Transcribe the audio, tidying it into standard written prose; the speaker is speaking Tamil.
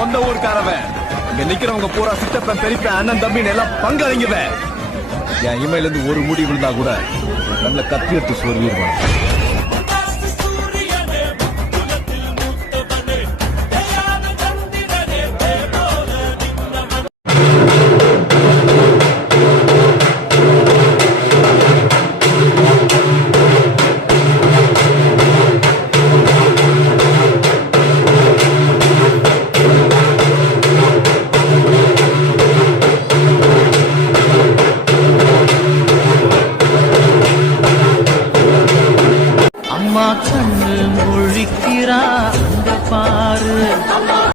சொந்த ஊருக்காரவன். இங்க நிக்கிறவங்க பூரா சித்தப்பன் பெரியப்பன் அண்ணன் தம்பின்னு எல்லாம் பங்காளிங்கவன். என் இமையில இருந்து ஒரு முடி விழுந்தா கூட நல்ல கத்தி எடுத்து சொருவிடுவான்.